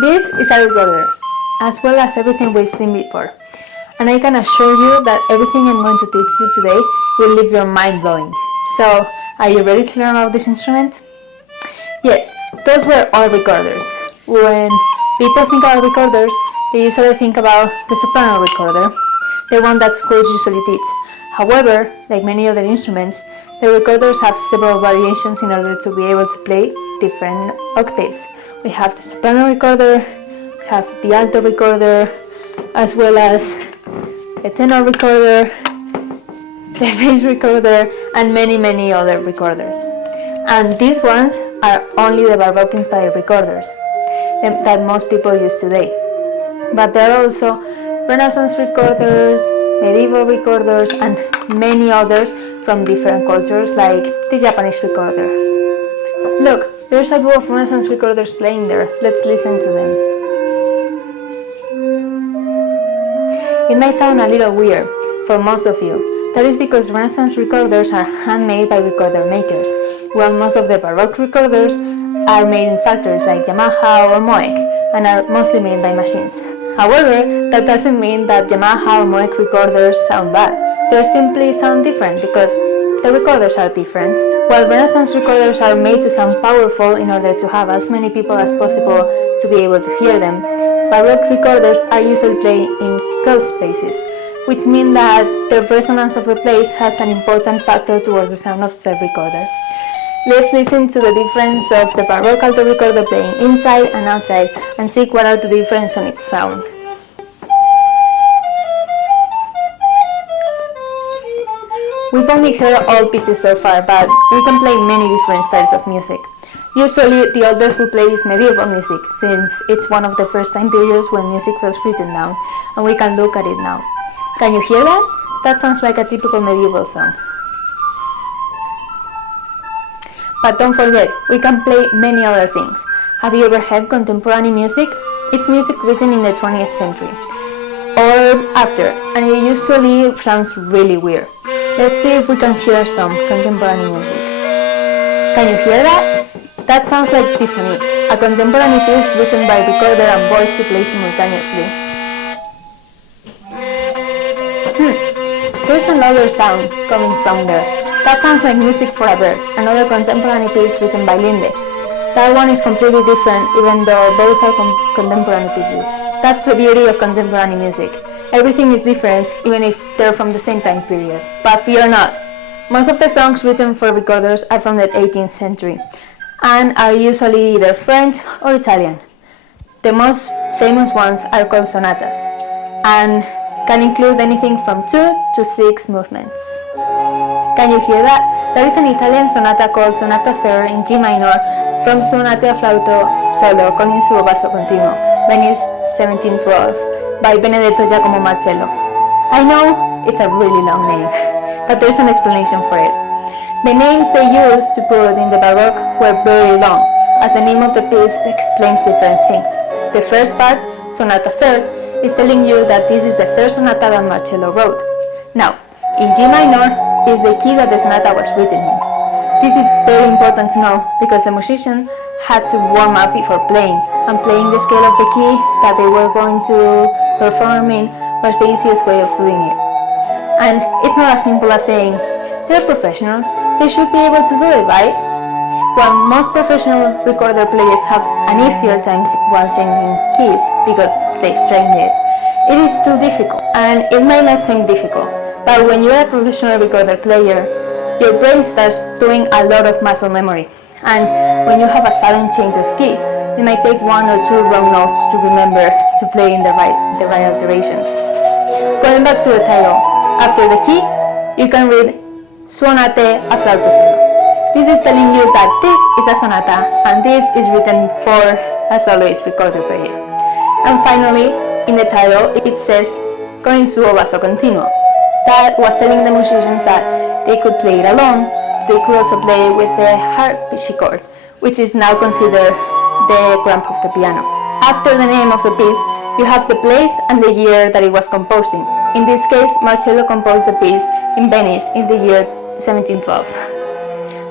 This is a recorder, as well as everything we've seen before. And I can assure you that everything I'm going to teach you today will leave your mind blowing. So, are you ready to learn about this instrument? Yes, those were all recorders. When people think about recorders, they usually think about the soprano recorder, the one that schools usually teach. However, like many other instruments, the recorders have several variations in order to be able to play different octaves. We have the soprano recorder, we have the alto recorder, as well as the tenor recorder, the bass recorder, and many other recorders. And these ones are only the Baroque inspired recorders that most people use today. But there are also Renaissance recorders, medieval recorders, and many others from different cultures, like the Japanese recorder. Look, there's a duo of Renaissance recorders playing there. Let's listen to them. It may sound a little weird for most of you. That is because Renaissance recorders are handmade by recorder makers, while most of the Baroque recorders are made in factories like Yamaha or Moog and are mostly made by machines. However, that doesn't mean that Yamaha or Moog recorders sound bad. They simply sound different because the recorders are different. While Renaissance recorders are made to sound powerful in order to have as many people as possible to be able to hear them, Baroque recorders are usually played in closed spaces, which means that the resonance of the place has an important factor towards the sound of said recorder. Let's listen to the difference of the Baroque alto recorder playing inside and outside and see what are the differences on its sound. We've only heard all pieces so far, but we can play many different styles of music. Usually, the oldest we play is medieval music, since it's one of the first time periods when music was written down, and we can look at it now. Can you hear that? That sounds like a typical medieval song. But don't forget, we can play many other things. Have you ever heard contemporary music? It's music written in the 20th century or after, and it usually sounds really weird. Let's see if we can hear some contemporary music. Can you hear that? That sounds like Tiffany, a contemporary piece written by recorder and voice to play simultaneously. There's another sound coming from there. That sounds like music for a bird, another contemporary piece written by Linde. That one is completely different, even though both are contemporary pieces. That's the beauty of contemporary music. Everything is different, even if they're from the same time period. But fear not. Most of the songs written for recorders are from the 18th century, and are usually either French or Italian. The most famous ones are called sonatas, and can include anything from 2 to 6 movements. Can you hear that? There is an Italian sonata called Sonata 3 in G minor from Sonate a flauto solo con il suo basso continuo, Venice 1712, by Benedetto Giacomo Marcello. I know it's a really long name, but there's an explanation for it. The names they used to put in the Baroque were very long, as the name of the piece explains different things. The first part, Sonata 3, is telling you that this is the third sonata that Marcello wrote. Now, in G minor is the key that the sonata was written in. This is very important to know because the musician had to warm up before playing, and playing the scale of the key that they were going to perform in was the easiest way of doing it. And it's not as simple as saying, they're professionals, they should be able to do it, right? While most professional recorder players have an easier time while changing keys because they've trained it, it is too difficult, and it might not seem difficult, but when you're a professional recorder player, your brain starts doing a lot of muscle memory, and when you have a sudden change of key, it might take 1 or 2 wrong notes to remember to play in the right alterations. Going back to the title, after the key, you can read Suonate a flauto solo. This is telling you that this is a sonata and this is written for a soloist recorder player. And finally, in the title, it says con il suo basso continuo. That was telling the musicians that they could play it alone. They could also play with the harpsichord, which is now considered the cramp of the piano. After the name of the piece, you have the place and the year that it was composed in. In this case, Marcello composed the piece in Venice in the year 1712.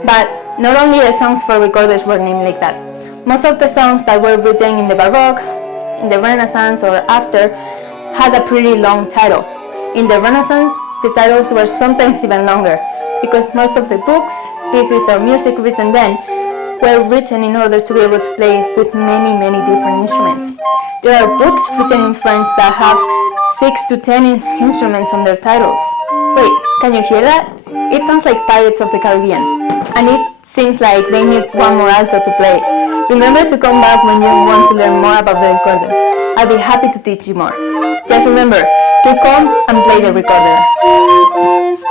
But not only the songs for recorders were named like that. Most of the songs that were written in the Baroque in the Renaissance or after had a pretty long title. In the Renaissance, the titles were sometimes even longer, because most of the books, pieces, or music written then were written in order to be able to play with many different instruments. There are books written in French that have 6 to 10 instruments on their titles. Wait, can you hear that? It sounds like Pirates of the Caribbean, and it seems like they need one more alto to play. Remember to come back when you want to learn more about the recorder. I'll be happy to teach you more. Just remember, keep calm and play the recorder.